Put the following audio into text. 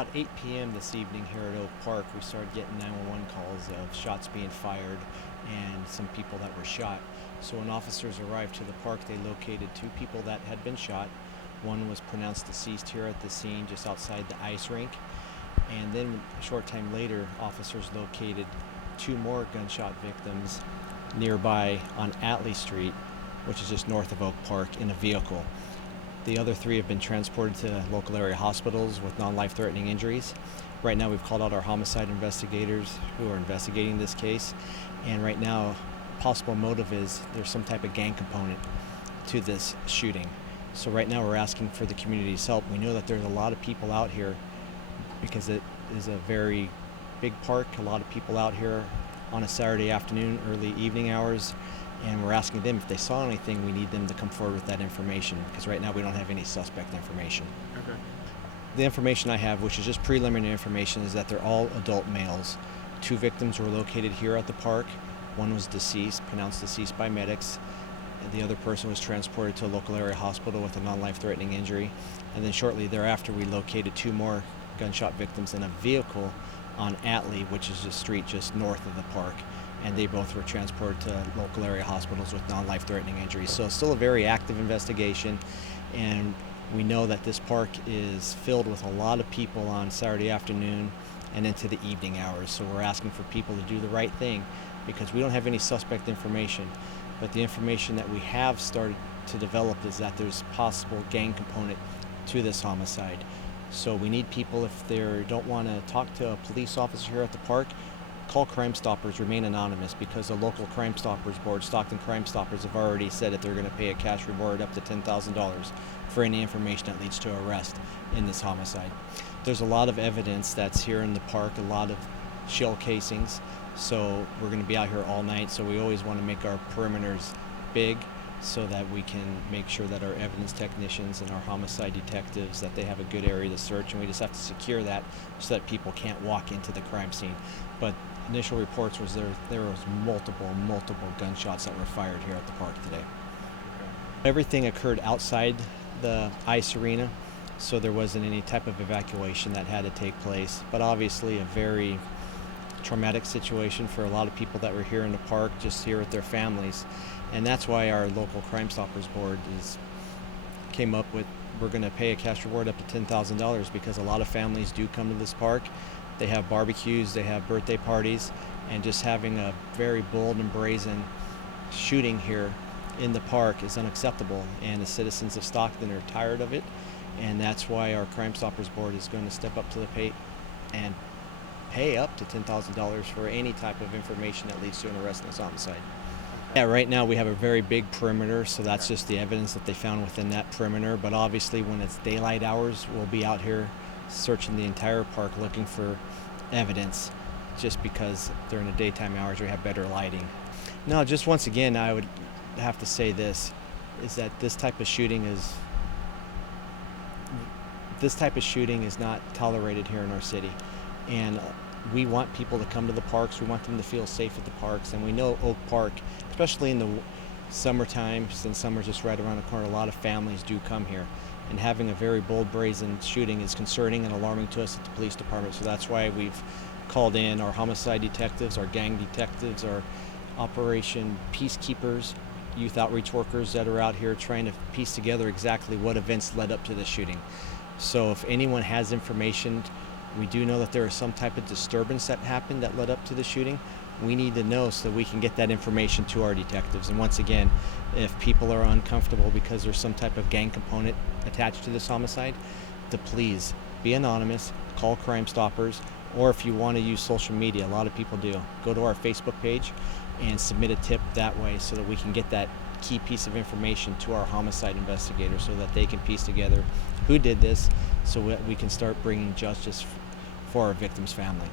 About 8 p.m. this evening here at Oak Park, we started getting 911 calls of shots being fired and some people that were shot. So when officers arrived to the park, they located two people that had been shot. One was pronounced deceased here at the scene just outside the ice rink. And then a short time later, officers located two more gunshot victims nearby on Atlee Street, which is just north of Oak Park, in a vehicle. The other three have been transported to local area hospitals with non-life-threatening injuries. Right now we've called out our homicide investigators who are investigating this case, and right now possible motive is there's some type of gang component to this shooting. So right now we're asking for the community's help. We know that there's a lot of people out here because it is a very big park, a lot of people out here on a Saturday afternoon, early evening hours, and we're asking them if they saw anything. We need them to come forward with that information because right now we don't have any suspect information. Okay. The information I have, which is just preliminary information, is that they're all adult males. Two victims were located here at the park. One was deceased, pronounced deceased by medics. The other person was transported to a local area hospital with a non-life-threatening injury. And then shortly thereafter, we located two more gunshot victims in a vehicle on Atlee, which is a street just north of the park. And they both were transported to local area hospitals with non-life-threatening injuries. So it's still a very active investigation, and we know that this park is filled with a lot of people on Saturday afternoon and into the evening hours. So we're asking for people to do the right thing because we don't have any suspect information, but the information that we have started to develop is that there's possible gang component to this homicide. So we need people, if they don't want to talk to a police officer here at the park, call Crime Stoppers, remain anonymous, because the local Crime Stoppers board, Stockton Crime Stoppers, have already said that they're going to pay a cash reward up to $10,000 for any information that leads to arrest in this homicide. There's a lot of evidence that's here in the park, a lot of shell casings, so we're going to be out here all night, so we always want to make our perimeters big so that we can make sure that our evidence technicians and our homicide detectives, that they have a good area to search, and we just have to secure that so that people can't walk into the crime scene. But initial reports was there was multiple gunshots that were fired here at the park today. Everything occurred outside the ice arena, so there wasn't any type of evacuation that had to take place. But obviously a very traumatic situation for a lot of people that were here in the park, just here with their families. And that's why our local Crime Stoppers board came up with, we're going to pay a cash reward up to $10,000 because a lot of families do come to this park. They have barbecues, they have birthday parties, and just having a very bold and brazen shooting here in the park is unacceptable, and the citizens of Stockton are tired of it, and that's why our Crime Stoppers board is going to step up to the plate and pay up to $10,000 for any type of information that leads to an arrest in this homicide. Yeah, right now we have a very big perimeter, so that's just the evidence that they found within that perimeter, but obviously when it's daylight hours, we'll be out here searching the entire park looking for evidence, just because during the daytime hours we have better lighting. No, just once again, I would have to say this, is that this type of shooting is not tolerated here in our city. And we want people to come to the parks, we want them to feel safe at the parks, and we know Oak Park, especially in the summertime, since summer's just right around the corner, a lot of families do come here. And having a very bold, brazen shooting is concerning and alarming to us at the police department. So that's why we've called in our homicide detectives, our gang detectives, our Operation Peacekeepers, youth outreach workers that are out here trying to piece together exactly what events led up to the shooting. So if anyone has information, we do know that there was some type of disturbance that happened that led up to the shooting. We need to know so that we can get that information to our detectives. And once again, if people are uncomfortable because there's some type of gang component attached to this homicide, to please be anonymous, call Crime Stoppers, or if you want to use social media, a lot of people do, go to our Facebook page and submit a tip that way so that we can get that key piece of information to our homicide investigators so that they can piece together who did this so we can start bringing justice for our victim's family.